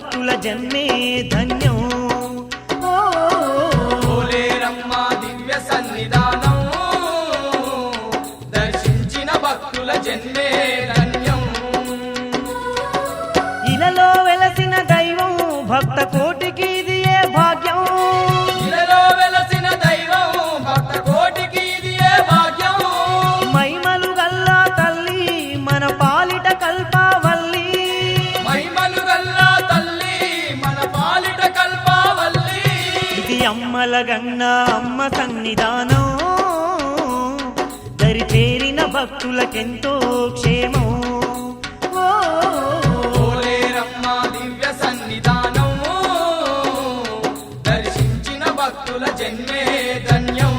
భక్తుల జన్మే ధన్యం. పోలేరమ్మ దివ్య సన్నిధానం దర్శించిన భక్తుల జన్మే ధన్యం. ఇలలో వెలసిన దైవం భక్త కోటికి ఇది ఏ భాగ్యం. ఇలలో వెలసిన దైవం భక్త కోటికి ఇది ఏ భాగ్యం. మైమలు గల్లా తల్లి మన పాలిట కల్పవల్లి. మైమలు గల్లా తల్లి మన పాలిట కల్పవల్లి. ఇది అమ్మల గన్న అమ్మ సన్నిధానం. దరి చేరిన భక్తులకెంతో క్షేమం. పోలేరమ్మ దివ్య సన్నిధానం దర్శించిన భక్తుల జన్మే ధన్యం.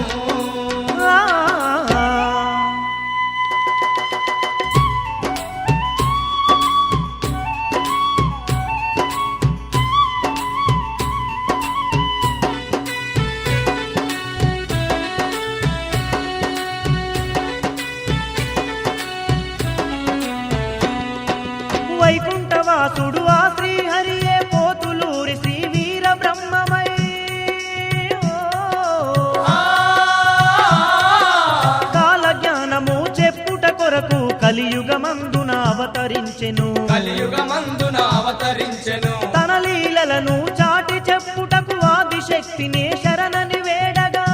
వైకుంఠవాసుడు ఆ శ్రీహరియే పోతులూరి శ్రీ వీర బ్రహ్మమై. కాలజ్ఞానము చెప్పుట కొరకు కలియుగమందున అవతరించెను. కలియుగమందున అవతరించెను. తన లీలలను చాటి చెప్పుటకు ఆదిశక్తినే శరణని వేడగా.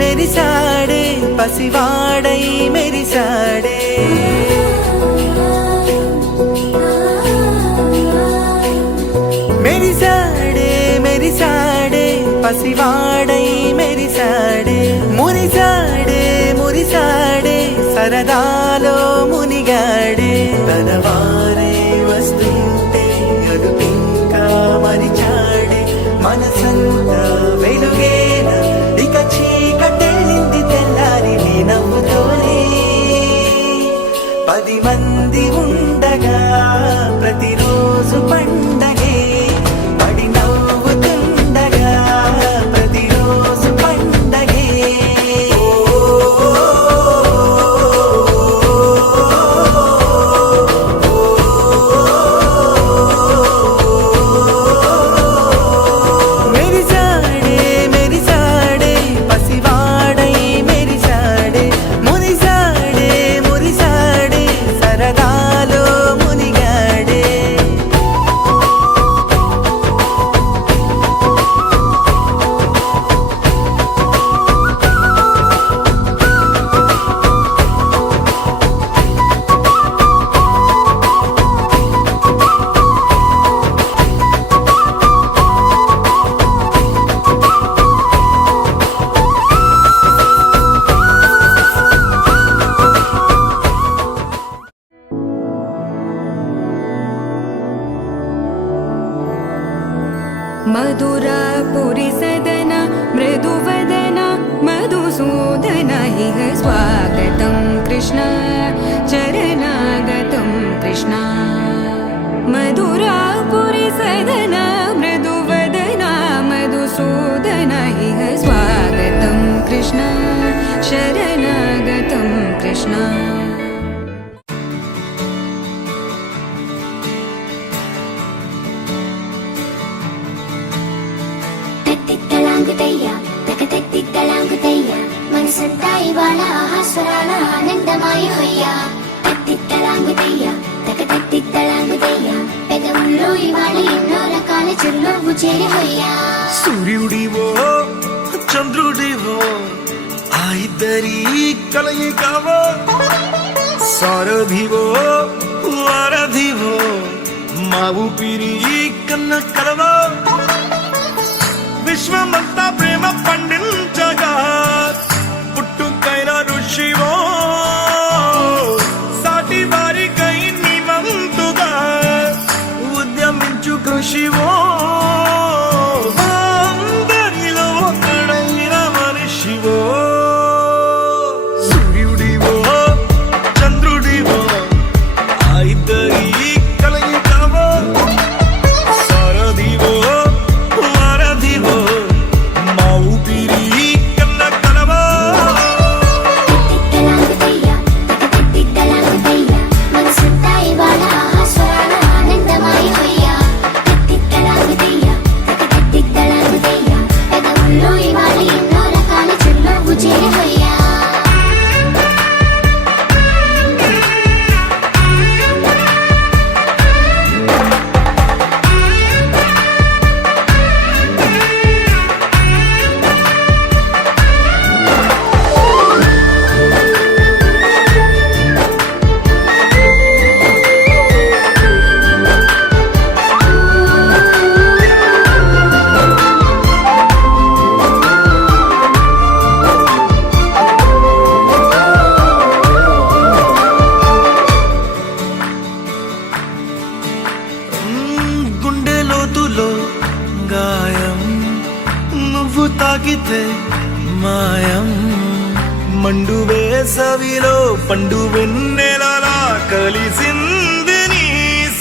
మెరిసాడే పసివాడై మెరిసాడే. మెరిసాడే మెరిసాడే పసివాడై మెరిసాడే. మురిసాడే మురిసాడే సరదాలో మునిగాడే. తనవారే వస్తుంటే అడుపింకా మరిచాడే. మనసంతా వెలుగేనా ఇక చీకటెళ్ళింది తెల్లారి నీ నవ్వుతోనే. 10 మంది ఉండగా ప్రతిరోజు పండగే. పడి నవ్వుతుండగా ప్రతిరోజు పండగే. మెరిసాడే మెరిసాడే పసివాడై మెరిసాడే. మురిసాడే మురిసాడే సరదాలో మునిగాడే. मधुरापुरी सदन मृदुवदन मधुसूदन इह स्वागतं कृष्ण चरणागतं कृष्ण. मधुरापुरी सदन मृदुवदन मधुसूदन इह स्वागतं कृष्ण शरणागतं कृष्ण. మనసంతా ఇవాళ ఆహాస్వరాల ఆనందమాయయ్యా. తత్తిత్తలాంగుతయ్యా తకతత్తిత్తలాంగుతయ్యా. పెదవుల్లో ఇవాళ ఎన్నో రకాల చిరునవ్వు చేరిపోయ్యా. సూర్యుడివో చంద్రుడివో ఆ ఇద్దరి కలయికవో. సారథివో వారధివో మా ఊపిరి కన్న కలవో. విశ్వమంతా ప్రేమ పండించగా పుట్టుకైన ఋషివో. సాటి వారికై నీ సూర్యుడివో అందరిలో ఒక్కడైన మనిషివో సూర్యుడివో చంద్రుడివో ఆ ఇద్దరి కలయికవో సారథివో వారధివో మా ఊపిరి కన్న కలవో తిట్టలాగుతయ్యా తిట్టలాగుతయ్యా మనసంతా ఇవాళ ఆస్వాదన ఆనందమయ హొయ్యా తిట్టలాగుతయ్యా తిట్టలాగుతయ్యా పెదవుల్లో ఇవాళ ఎన్నో రకాల చిరునవ్వు చేరి హొయ్యా గుండె లోతులో గాయం నువ్వు తాకితే మాయం మండు వేసవిలో పండు వెన్నెలలా కలిసింది నీ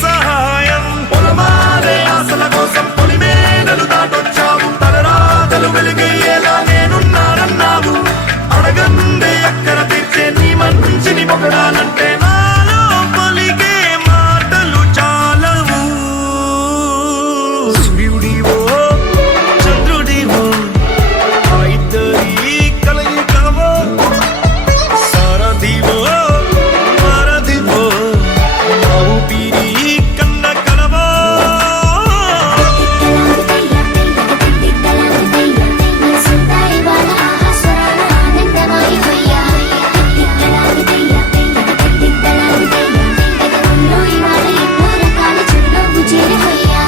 సహాయం పొలమారే ఆశల కోసం పొలిమేనలు దాటొచ్చావు తలరాతలు వెలిగయ్యేలా నేనున్నానన్నావు అడగందే అక్కర తీర్చే నీ మంచిని పొగడాలంటే నాలో పలికే మాటలు చాలవు సూర్యుడివో చంద్రుడివో ఆ ఇద్దరి కలయికవో సారథివో వారధివో మా ఊపిరి కన్న కలవో తిట్టలాగుతయ్యా మనసంతా ఇవాళ ఆస్వాదన ఆనందమయ హొయ్యా తిట్టలాగుతయ్యా పెదవుల్లో ఇవాళ ఎన్నో రకాల చిరునవ్వు చేరి హొయ్యా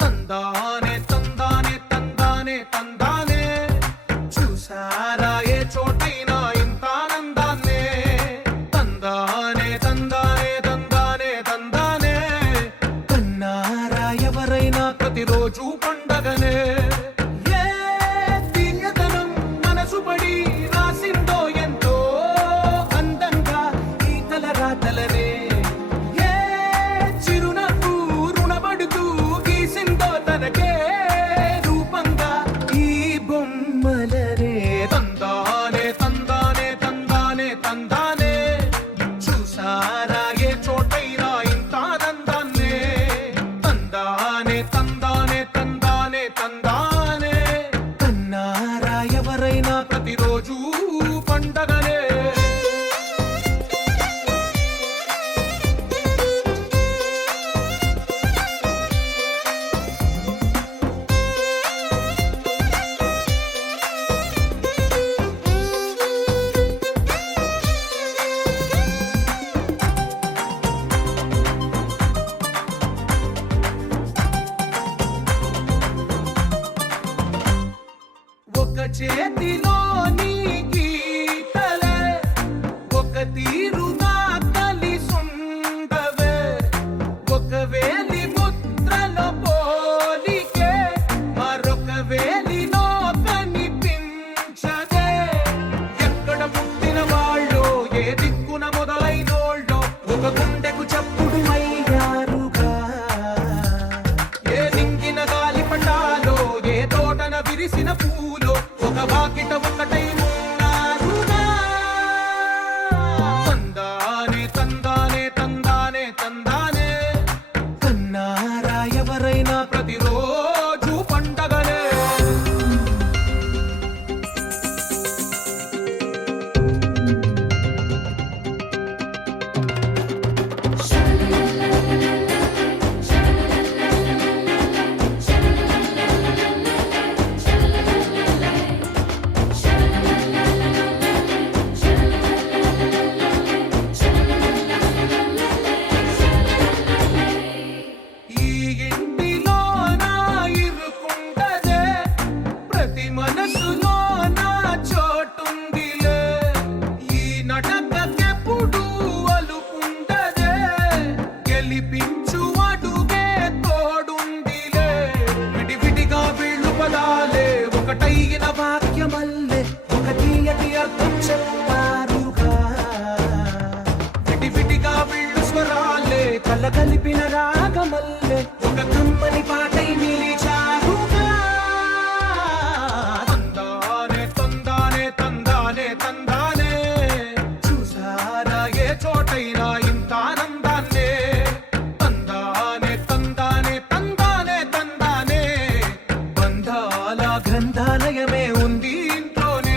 తందానే తందానే తందానే తందానే చూసారా ఏ చోటైనా ఇంత ఆనందాన్నే తందానే తందానే తందానే తందానే కన్నారా ఎవరైనా ప్రతిరోజు పండగనే ఏ దివ్యతనం మనసు పడి రాసిందో ఎంతో అందంగా ఈ తలరాతలనే ఏ చిరునవ్వు రుణపడుతూ గీసిందో తనకే రూపంగా ఈ బొమ్మలనే తందానే తందానే తందానే తందానే చూసారా ఏ చోటైనా ఇంత ఆనందాన్నే తందానే తందానే తందానే తందానే కన్నారా ఎవరైనా ప్రతిరోజు పండగనే విడివిడిగా వీళ్ళు స్వరాలే కలగలిపిన రాగమల్లే ఒక కమ్మని పాటై నిలిచారుగా. తందానే తందానే తందానే తందానే చూసారా ఏ చోటైనా ఇంత ఆనందాన్నే. తందానే తందానే తందానే తందానే బంధాల గ్రంథాలయమే ఉంది ఇంట్లోనే.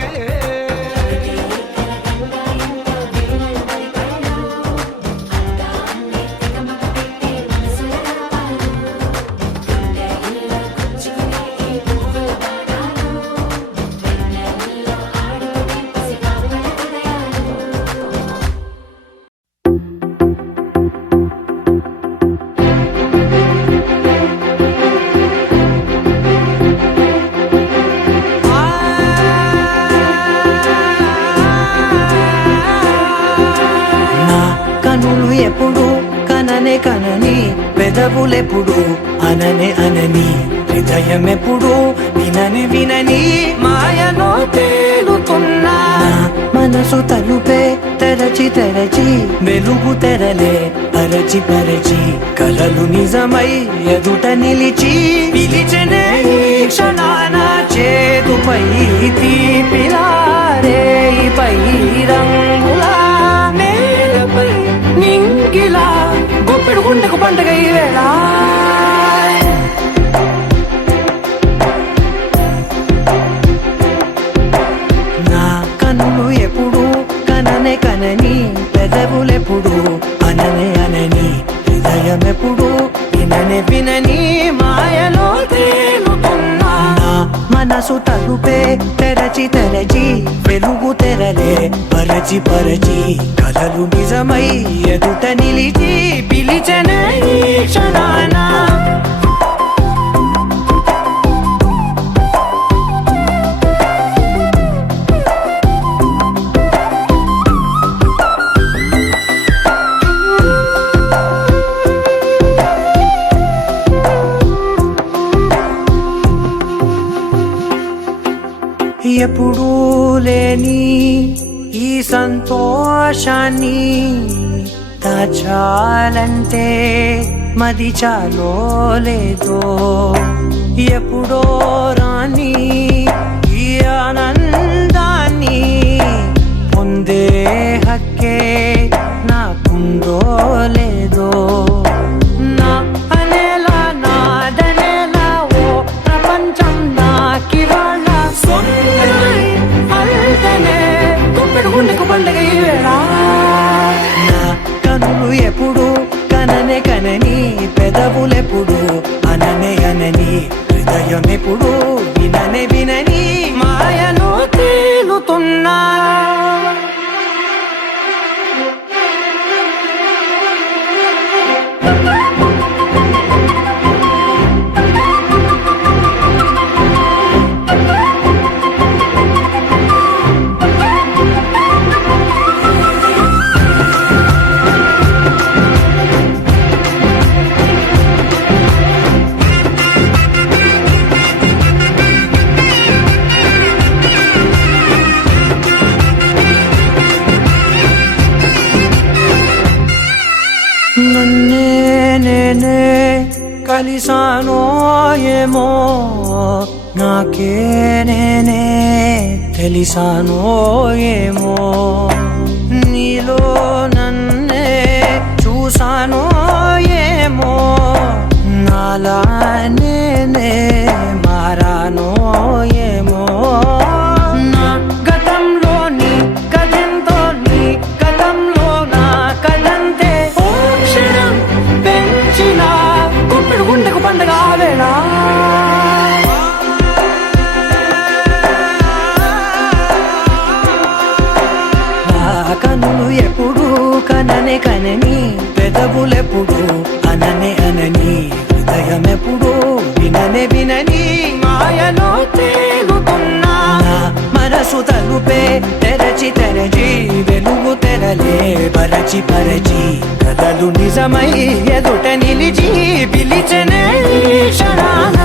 నా కనులు ఎప్పుడు కననే కనని పెదవులెప్పుడు అననే అనని హృదయం ఎప్పుడు వినని వినని మాయలో తేలుతున్నా. నా మనసు తలుపే తెరచి తెరచి వెలుగు తెరలే పరచి పరచి కలలు నిజమై ఎదుట నిలిచి పిలిచెనే ఈ క్షణాన చేతుపై తీపిలారే పై రంగులా నేలపై నింగిలా గుప్పెడు గుండెకు పండగ ఈ వేళ. నా కన్నులు ఎప్పుడు కననే కనని పెదవులెప్పుడు అననే అనని హృదయం ఎప్పుడు విననే వినని మాయలో తేలుతున్నా. నా మనసు తలుపే తెరచి తెరచి వెలుగు తెరలే పరచి పరచి కలలు నిజమై ఎదుట నిలిచి పిలిచెనే ఈ క్షణాన. ఎప్పుడూ లేని ఈ సంతోషాన్ని దాచాలంటే మది చాలో లేదో. ఎప్పుడో రాని ఈ ఆనందాన్ని పొందే హక్కే నాకుందో లేదో. నా అనేలా నాదనేలా ఓ ప్రపంచం నాకివాళ్ళ సొంతమై అల్దనే గుప్పెడు గుండెకు పండగ ఈ వేళ. నా కనులు ఎప్పుడు కననే కనని పెదవులెప్పుడు అననే అనని హృదయం ఎప్పుడు విననే వినని మాయలో తేలుతున్నా. నన్నే నేనే కలిసానో ఏమో నాకే నేనే తెలిసానో ఏమో. నీలో నన్నే చూసానో ఏమో నాలా నేనే మారానో ఏమో. నా గతంలోని కథంతో నీ గతంలో నా కథంతే ఓ క్షణం పెంచిన గుప్పెడు గుండెకు పండగ వేళ. కనులు ఎప్పుడు కననే కనని పెదవులెప్పుడు అననే అనని హృదయం ఎప్పుడు విననే వినని మాయలో తేలుతున్నా. నా మనసు తలుపే తెరచి తెరచి వెలుగు తెరలే పరచి పరచి కలలు నిజమై ఎదుట నిలిచి పిలిచెనే ఈ క్షణాన.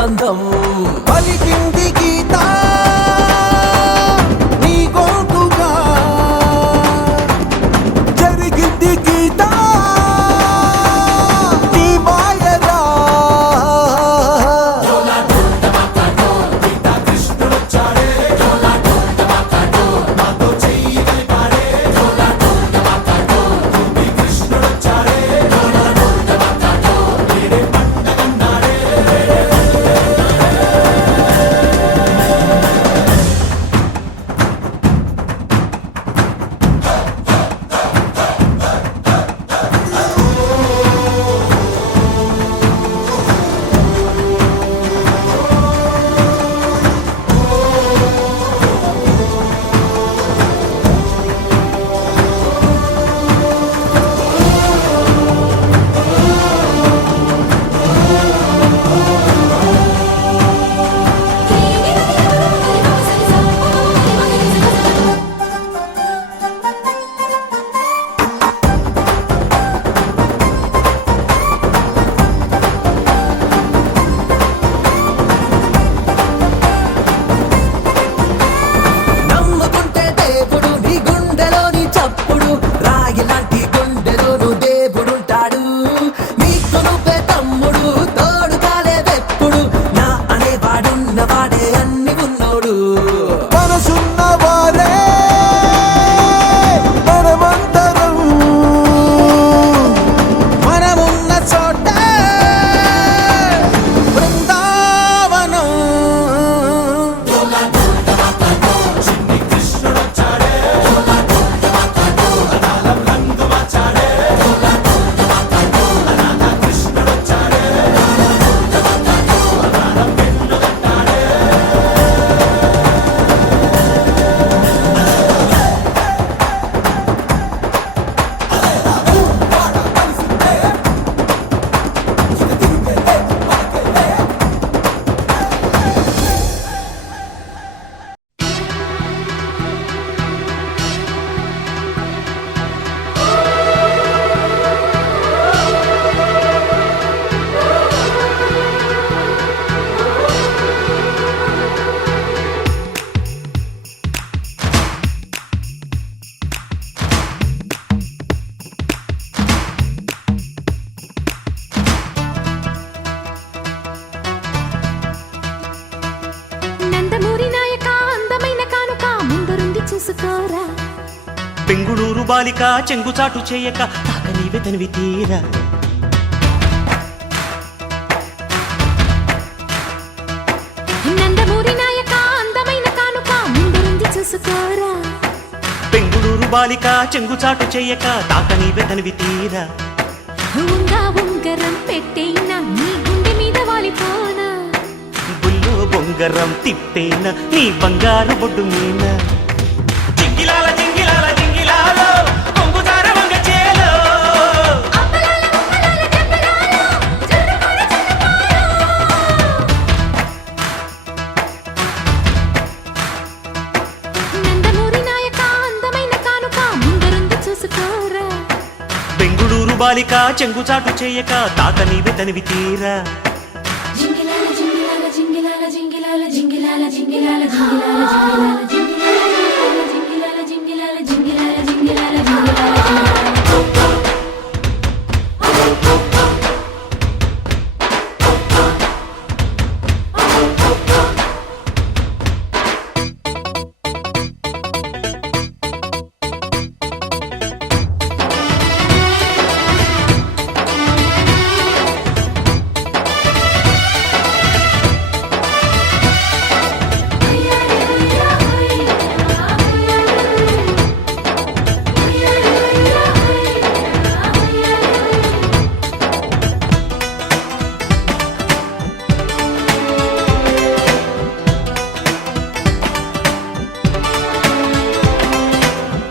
బంధం పలికింది గీత నీ గొంతుగా జరిగింది గీత నీ మాయరా నమ్ముకుంటే దేవుడు నీ గుండెలోని చప్పుడు రాగిలాంటి గుండెలోను దేవుడుంటాడు నీకు నువ్వే తమ్ముడు తోడు కాలేదెప్పుడు నా అనేవాడున్నవాడే అన్ని ఉన్నోడు మనసున్నవారే మనమంతరం మనమున్న చోట బృందావనం నందమూరి నాయక అందమైన కానుక ముందరుంది చూసుకోరా పెంగుళూరు బాలిక చెంగుచాటు చేయక తాక నీవే తనివి తీరా నందమూరి నాయక అందమైన కానుక ముందరుంది చూసుకోరా పెంగుళూరు బాలిక చెంగుచాటు చేయక తాక నీవే తనివి తీరా ఉంగా ఉంగరం పెట్టేనా నీ గుండె మీద వాలిపోనా బుల్లో బొంగరం తిప్పేన నీ బంగారు బొడ్డు మీన జింగిలాల జింగిలాల జింగిలాలో కొంగుదార వంగ చేలో నందమూరి నాయక అందమైన కానుక ముందరుంది చూసుకోరా బెంగుళూరు బాలిక చెంగుచాటు చేయక తాక నీవే తనివి తీరా జింగిలాల జింగిలాల జింగిలాల జింగిలాల జింగిలాల జింగిలాల జింగిలాల జింగిలాల జింగిలాల జింగిలాల జింగిలాల జింగిలాల జింగిలాల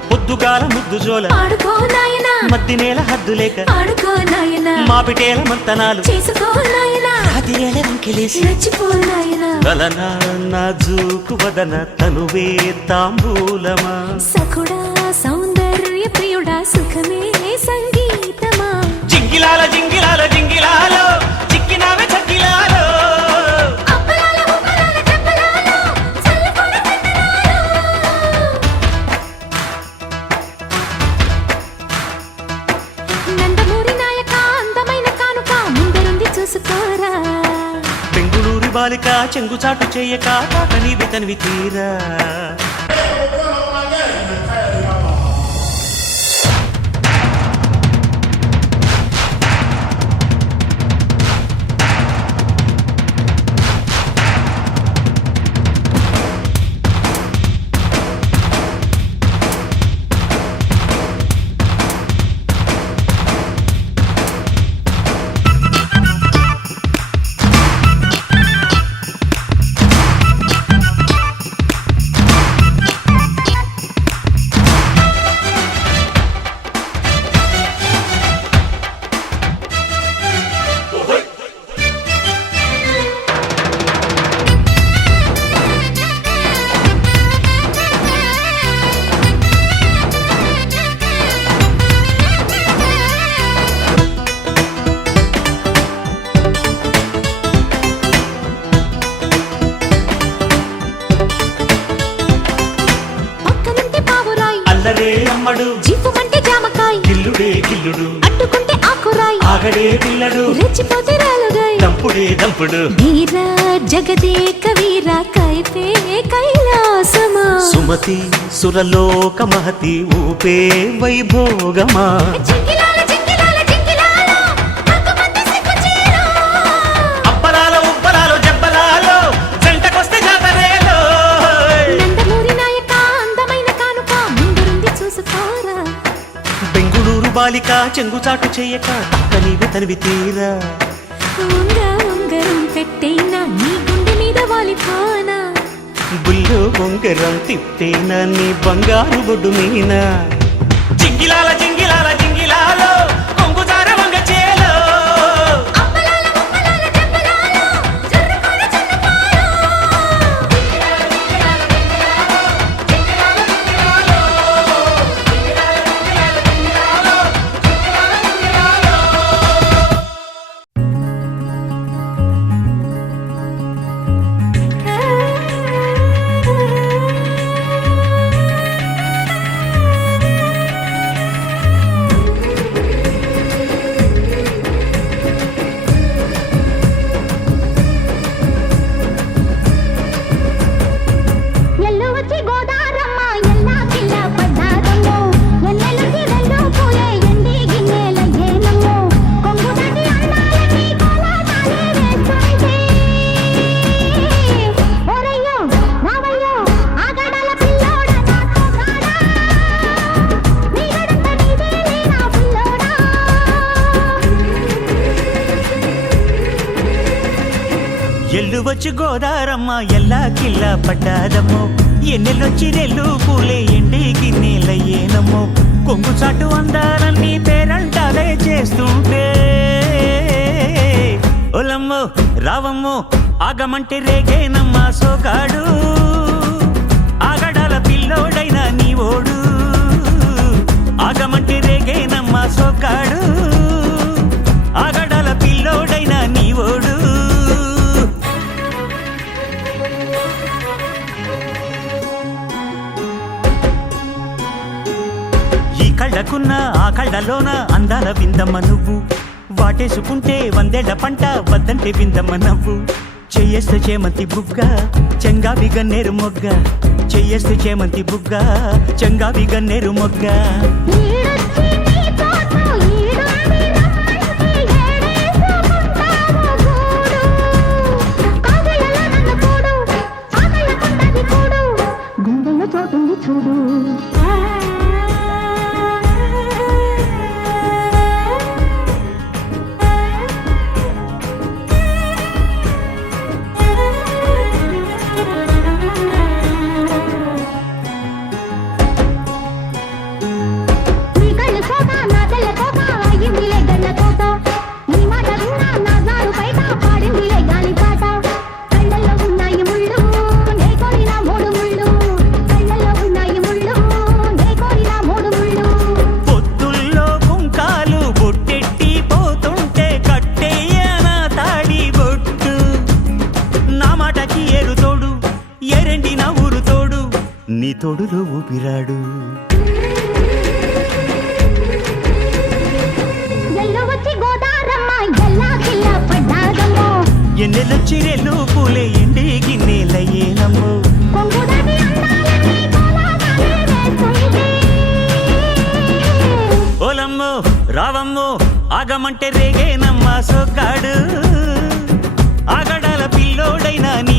పొద్దుగాల ముద్దు జోల ఆడుకో నాయనా మద్ది నేల హద్దు లేక ఆడుకో నాయనా మాపిటేల మంతనాలు చేసుకో నాయనా రాతిరేళ వంకిలేసి రెచ్చిపో నాయనా గలనా నాజూకు వదన తనువే తాంబూలమా సఖుడా సౌందర్య ప్రియుడా సుఖమే సంగీతమా జింగిలాల జింగిలాల జింగిలాలో చిక్కినావే చక్కిలాలో చంద్రుడి బాలిక చెంగుచాటు చేయక తాకని వితనివి తీరా పక్కనుంటే పావురాయి అల్లరే అమ్మడు జీపుమంటే జామకాయ గిల్లుడే గిల్లుడు అడ్డుకుంటే ఆకురాయి ఆగడే పిల్లడు రెచ్చిపోతే రాలుగాయి దంపుడే దంపుడు వీరా జగదేక వీరా కైపే కైలాసమా సుమతి సురలోక మహతి ఊపే వైభోగమా జింగిలాల జింగిలాల జింగిలాల పక్కమంటే సిక్కుచేరా అప్పలాలో ఉప్పలాలో జబ్బలాలో జంటకొస్తే జాతరేలో నందమూరి నాయక అందమైన కానుక ముందుంది చూసుకోరా బెంగుళూరు బాలిక చెంగుచాటు చేయక తక్కని వితనివి తీరా ఉంగరం పెట్టైనా నీ గుండె మీద వాలిపోనా బుల్లో బొంగరం తిప్పేనా నీ బంగారు బొడ్డు మీనా జింగిలాల జింగిలాల జింగిలాలో కొంగుజార వంగ చేలో అప్పలాల ముప్పలాల జబ్బలాల జర్రుకోల జన్నపాలో ఎల్లు వచ్చి గోదారమ్మ ఎల్లా కిల్ల పడ్డాదమ్మో ఎన్నెలకి రెండు పూలే ఎండి గిన్నెల ఏనమ్మో కొంగు దాటి అన్నాలకి కోలాటాలే వేస్తుంటే ఓరయ్యో రావయ్యో ఆగడాల పిల్లోడ నాతో కాడా నీ గడంత నీదేలే నా పిల్లోడా ఎల్లు వచ్చి గోదారమ్మ ఎల్లా కిల్లా పడ్డాదమ్మో ఎన్నెల్లొచ్చి రెల్లు పూలే ఎండి గిన్నెలయ్యేనమ్మో కొంగు చాటు అందాలన్నీ పేరంటాలే చేస్తుంటే ఒలమ్మో రావమ్మో ఆగమంటే రేగేనమ్మ సోగాడు ఆగడాల పిల్లోడైనా నీ ఓడు ఆగమంటే రేగేనమ్మ సోగాడు ఆగడాల పిల్లోడైనా నీ ఓడు ఈ కళ్ళకున్న ఆ కళ్ళలోన అందాల విందమ్మ నువ్వు వాటేసుకుంటే వందేళ్ల పంట వద్దంటే విందమ్మ నవ్వు చెయ్యేస్తే చేమంతి బుగ్గ చెంగావి గన్నేరు మొగ్గ చెయ్యేస్తే చేమంతి బుగ్గ చెంగావి గన్నేరు మొగ్గ ఈడొచ్చి నీ తోట ఈడుండి రమ్మంటే ఏడేసుకుంటావు గూడు కాగలలో నన్ను కూడు ఆకళ్ళకుంటది కూడు గుండెలో చోటుంది చూడు నీ కళ్ళు సోక నా తెల్ల కోక అయ్యిందిలే గన్న కోట నీ మాట విన్నా నా జారు బయట పాడిందిలే గాలి పాట కళ్ళల్లో ఉన్నాయి ముళ్ళు నే కోరిన మూడు ముళ్ళు కళ్ళల్లో ఉన్నాయి ముళ్ళు నే కోరిన మూడు ముళ్ళు పొత్తుల్లో కుంకాలు బొట్టెట్టి పోతుంటే కట్టేయనా తాడి బొట్టు నా మాటకి ఏరు తోడు ఎరండి నా ఊరు తోడు నీ తోడులో ఊపిరాడు ఎల్లు వచ్చి గోదారమ్మ ఎల్లా కిల్ల పడ్డాదమ్మో ఎన్నెలొచ్చిరెలు పూలే ఎండి గిన్నెలయ్యేనమ్మో కొంగుదాటి అందాలన్నీ కోలాటాలే వేస్తుంటే. ఓలమ్మో రావమ్మో ఆగమంటే రేగేనమ్మా సోగ్గాడు ఆగడాల పిల్లోడైనా నీ